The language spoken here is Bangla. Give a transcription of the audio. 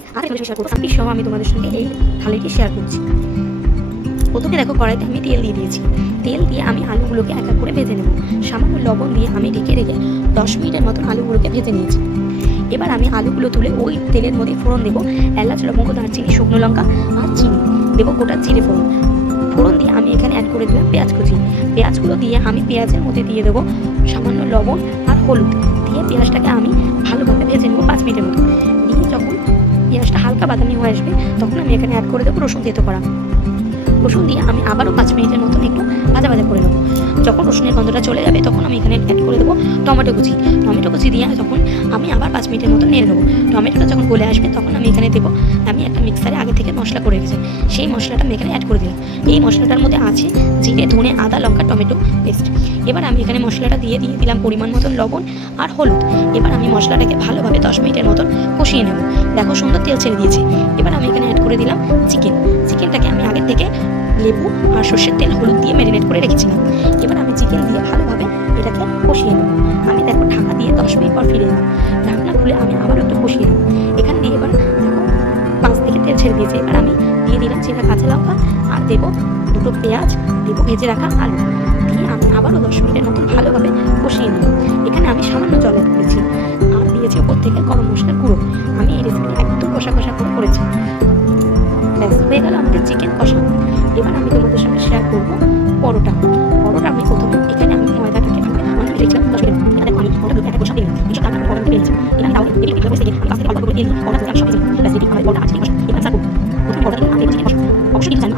শেয়ার করবো আমি সহ আমি তোমাদের সঙ্গে এই থালিটি শেয়ার করছি। প্রথমে দেখো কড়াইতে আমি তেল দিয়ে দিয়েছি। তেল দিয়ে আমি আলুগুলোকে এক এক করে ভেজে নেব। সামান্য লবণ দিয়ে আমি ঢেকে রেখে 10 মিনিটের মতন আলুগুলোকে ভেজে নিয়েছি। এবার আমি আলুগুলো তুলে ওই তেলের মধ্যে ফোড়ন দেবো। এলাচ, লবঙ্গ, দারচিনি, শুকনো লঙ্কা আর চিনি দেবো, গোটা জিরে ফোড়ন। ফোড়ন দিয়ে আমি এখানে অ্যাড করে দিলাম পেঁয়াজ কুচি। পেঁয়াজগুলো দিয়ে আমি পেঁয়াজের মধ্যে দিয়ে দেবো সামান্য লবণ আর হলুদ দিয়ে পেঁয়াজটাকে আমি ভালোভাবে ভেজে নেবো 5 মিনিটের মতো। দিয়ে যখন পেঁয়াজটা হালকা বাদামি হয়ে আসবে তখন আমি এখানে অ্যাড করে দেবো রসুন থেতো করা। রসুন দিয়ে আমি আবারও 5 মিনিটের মতন একটু ভাজা ভাজা করে নেবো। যখন রসুনের গন্ধটা চলে যাবে তখন আমি এখানে অ্যাড করে দেবো টমেটো কুচি। টমেটো কুচি দিয়ে যখন আমি আবার 5 মিনিটের মতন নেড়ে নেবো। টমেটোটা যখন গলে আসবে তখন আমি এখানে দেবো আমি একটা মিক্সারে আগে থেকে মশলা করে রেখেছি, সেই মশলাটা আমি এখানে অ্যাড করে দিলাম। এই মশলাটার মধ্যে আছে জিরে, ধনে, আদা, লঙ্কা, টমেটো পেস্ট। এবার আমি এখানে মশলাটা দিয়ে দিলাম পরিমাণ মতন লবণ আর হলুদ। এবার আমি মশলাটাকে ভালোভাবে 10 মিনিটের মতন কষিয়ে নেব। দেখো সুন্দর তেল ছেড়ে দিয়েছে। এবার আমি এখানে অ্যাড করে দিলাম চিকেনটাকে আমি আগে থেকে লেবু আর সর্ষের তেল, হলুদ দিয়ে ম্যারিনেট করে রেখেছিলাম। এবার আমি চিকেন দিয়ে ভালোভাবে এটাকে কষিয়ে নেব। আমি দেখো ঢাকা দিয়ে 10 মিনিট পর ফিরে এলাম। ঢাকনা খুলে আমি আবার একটু কষিয়ে নেব। এখান দিয়ে এবার দেখো 5 থেকে তেল ছেড়ে দিয়েছে। এবার আমি দিয়ে দিলাম চেরা কাঁচা লঙ্কা আর দেবো 2টো পেঁয়াজ, দেবো ভেজে রাখা আলু দিয়ে আমি আবারও 10 মিনিটের মতন ভালোভাবে কষিয়ে নেব। এখানে আমি সামান্য জল অ্যাড করেছি আর দিয়েছি ওপর থেকে গরম মশলার গুঁড়ো। আমি এই রেসিপিটা একদম কষা করে করেছি। ব্যাস হয়ে গেল আমাদের চিকেন কষা। এবার আমি তোমাদের সঙ্গে শেয়ার করবো পরোটা। আমি প্রথমে এখানে আমি ময়দাটাকে রেখেছিলাম 10 মিনিট। এটা দেখো আমি পরোটা একটা কষা দিয়ে দিলাম। তারপর পরোটা পেয়েছি। এবার তাহলে এদিকে পিঠা বসে আমি পাশে অল্প করে দিয়ে পরোটা আমি সব ভেজে ব্যাস এদিকে আমাদের পরোটা আছে কষা। এবার স্যার প্রথমে পরোটা আমি চিকেন কষা অবশ্যই কিন্তু জানি